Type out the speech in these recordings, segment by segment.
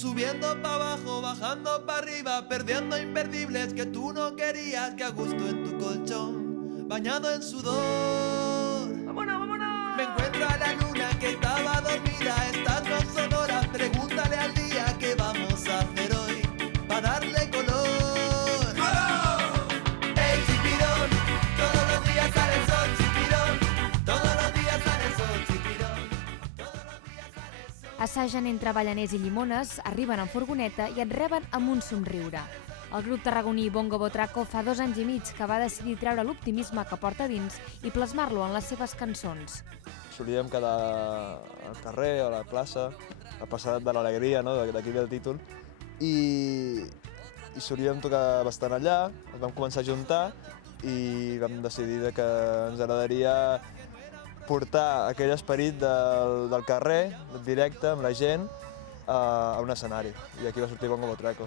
Subiendo pa' abajo, bajando pa' arriba, perdiendo imperdibles que tú no querías, que a gusto en tu colchón, bañado en sudor. ¡Vámonos, vámonos! Me encuentro a la luna que estaba dormida, estas no son horas, pregúntale al día qué vamos a hacer hoy, pa' darle color. ¡Color! ¡Ey, chipirón! Todos los días sale el sol, chipirón. Todos los días sale el sol, chipirón. Todos los días sale el sol. Assagen entre Avellaners i Llimones, arriben en furgoneta i et reben amb un somriure. El grup tarragoní Bongo Botraco fa 2 anys i mig que va decidir treure l'optimisme que porta dins i plasmar-lo en les seves cançons. Solíem quedar al carrer, a la plaça, a passar de l'alegria, no? D'aquí ve el títol, i solíem tocar bastant allà, ens vam començar a juntar i vam decidir que ens agradaria portar aquell esperit del carrer, directe, amb la gent, a un escenari. I aquí va sortir Bongo Botraco.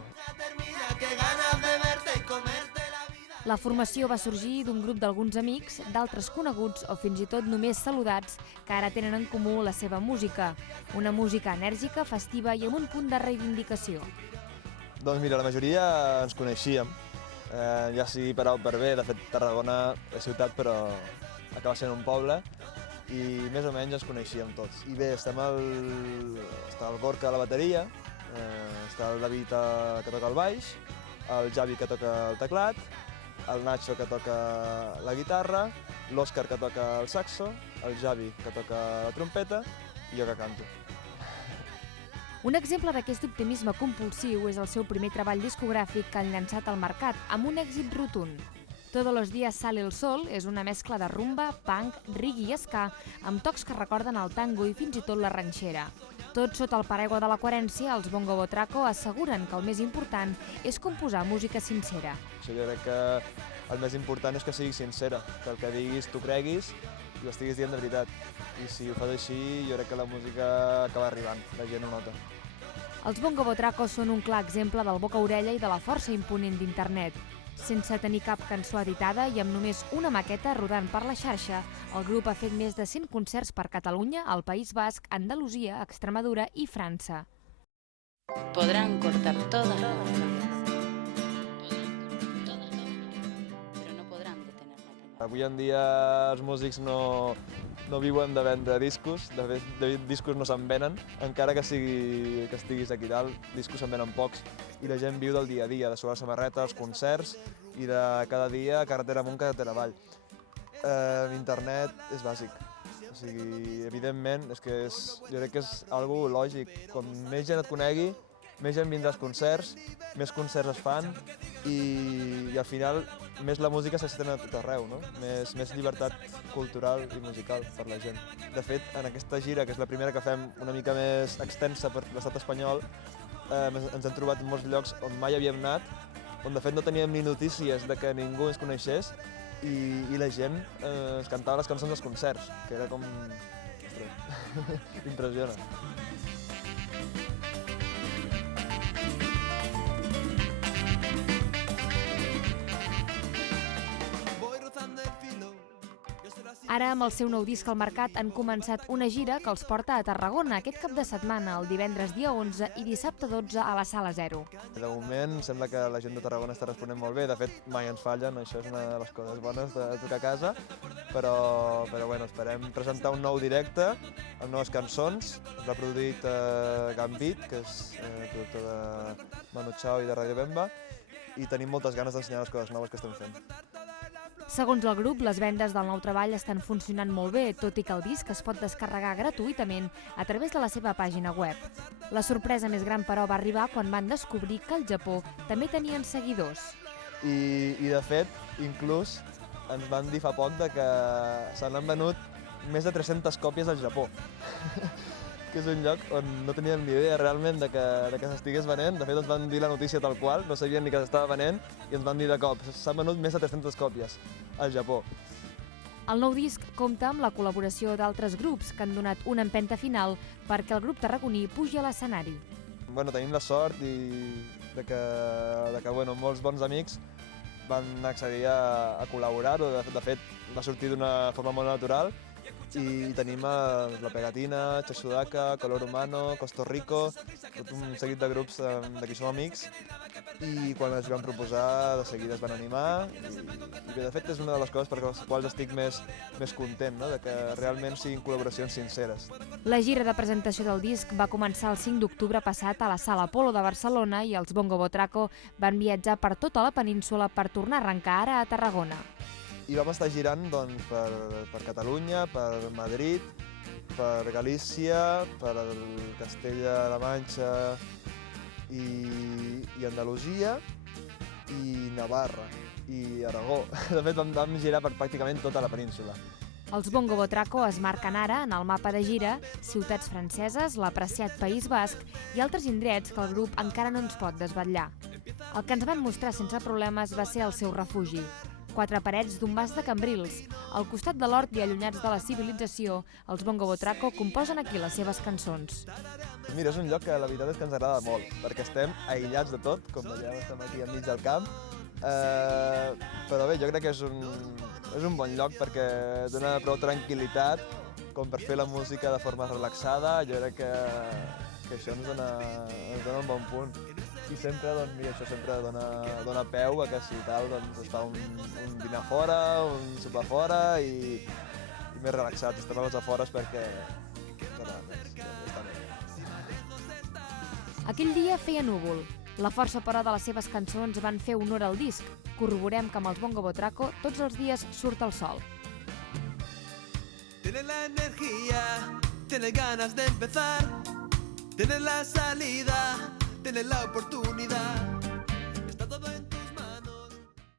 La formació va sorgir d'un grup d'alguns amics, d'altres coneguts o fins i tot només saludats, que ara tenen en comú la seva música. Una música enèrgica, festiva i amb un punt de reivindicació. Doncs mira, la majoria ens coneixíem, ja sigui per A o per B. De fet, Tarragona és ciutat però acaba sent un poble i més o menys ens coneixíem tots. I bé, està el Gorka a la bateria, està el David que toca el baix, el Javi que toca el teclat, el Nacho que toca la guitarra, l'Òscar que toca el saxo, el Javi que toca la trompeta i jo que canto. Un exemple d'aquest optimisme compulsiu és el seu primer treball discogràfic que han llançat al mercat, amb un èxit rotund. Todos los días sale el sol és una mescla de rumba, punk, reggae i ska, amb tocs que recorden el tango i fins i tot la ranxera. Tot sota el paraigua de la coherència, els Bongo Botraco asseguren que el més important és composar música sincera. Jo crec que el més important és que siguis sincera, que el que diguis tu creguis i ho estiguis dient de veritat. I si ho fas així, jo crec que la música acaba arribant, la gent ho nota. Els Bongo Botraco són un clar exemple del boca-orella i de la força imponent d'internet. Sense tenir cap cançó editada i amb només una maqueta rodant per la xarxa, el grup ha fet més de 100 concerts per Catalunya, el País Basc, Andalusia, Extremadura i França. Podran cortar todas las melodías, pero no podran detener la primera. Avui en dia els músics no viuen de vendre discos, de fet discos no se'n venen, encara que estiguis aquí dalt, discos se'n venen pocs i la gent viu del dia a dia, de suar la samarreta, els concerts i de cada dia carretera amunt, carretera avall. Internet és bàsic, o sigui, evidentment, jo crec que és algo lògic. Quan més gent et conegui, més gent vindrà als concerts, més concerts es fan i al final més la música s'estén a tot arreu, no? Més llibertat cultural i musical per la gent. De fet, en aquesta gira, que és la primera que fem una mica més extensa per l'estat espanyol, ens hem trobat en molts llocs on mai havíem anat, on de fet no teníem ni notícies de que ningú ens coneixés i la gent ens cantava les cançons als concerts, que era com... Ostres, impressiona. Ara, amb el seu nou disc al mercat, han començat una gira que els porta a Tarragona aquest cap de setmana, el divendres dia 11 i dissabte 12 a la Sala Zero. De moment sembla que la gent de Tarragona està responent molt bé, de fet mai ens fallen, això és una de les coses bones de tocar a casa, però bueno, esperem presentar un nou directe amb noves cançons. L'ha produït Gambit, que és productor de Manu Chao i de Radio Bemba, i tenim moltes ganes d'ensenyar les coses noves que estem fent. Segons el grup, les vendes del nou treball estan funcionant molt bé, tot i que el disc es pot descarregar gratuïtament a través de la seva pàgina web. La sorpresa més gran, però, va arribar quan van descobrir que al Japó també tenien seguidors. I de fet, inclús ens van dir fa poc que se n'han venut més de 300 còpies al Japó. Que és un lloc on no teníem ni idea realment de que s'estigués venent. De fet, ens van dir la notícia tal qual, no sabien ni que s'estava venent, i ens van dir de cop, s'han venut més de 300 còpies al Japó. El nou disc compta amb la col·laboració d'altres grups que han donat una empenta final perquè el grup tarragoní pugi a l'escenari. Tenim la sort de que molts bons amics van accedir a col·laborar-ho. De fet, va sortir d'una forma molt natural i tenim La Pegatina, Chasudaka, Color Humano, Costo Rico, tot un seguit de grups de qui som amics, i quan els vam proposar de seguida es van animar i bé, de fet és una de les coses per les quals estic més content, no? De que realment siguin col·laboracions sinceres. La gira de presentació del disc va començar el 5 d'octubre passat a la Sala Apolo de Barcelona i els Bongo Botraco van viatjar per tota la península per tornar a arrencar ara a Tarragona. I vam estar girant doncs, per Catalunya, per Madrid, per Galícia, per Castella-La Manxa i Andalusia i Navarra i Aragó. De fet, vam girar per pràcticament tota la península. Els Bongo Botraco es marquen ara en el mapa de gira ciutats franceses, l'apreciat País Basc i altres indrets que el grup encara no ens pot desvetllar. El que ens van mostrar sense problemes va ser el seu refugi. 4 parets d'un vas de Cambrils. Al costat de l'hort i allunyats de la civilització, els Bongo Botraco composen aquí les seves cançons. Mira, és un lloc que la veritat és que ens agrada molt, perquè estem aïllats de tot, com veieu, estem aquí enmig del camp, però bé, jo crec que és un bon lloc perquè dona prou tranquil·litat com per fer la música de forma relaxada. Jo crec que això ens dona un bon punt. I sempre, doncs, mira, això sempre dona peu a que si tal, doncs es fa un dinar fora, un sopar fora i més relaxats. Estem als afores perquè Aquell dia feia núvol. La força, però, de les seves cançons van fer honor al disc. Corroborem que amb els Bongo Botraco tots els dies surt el sol. Tienes la energía, tienes ganas de empezar, tienes la salida, tienes la oportunidad.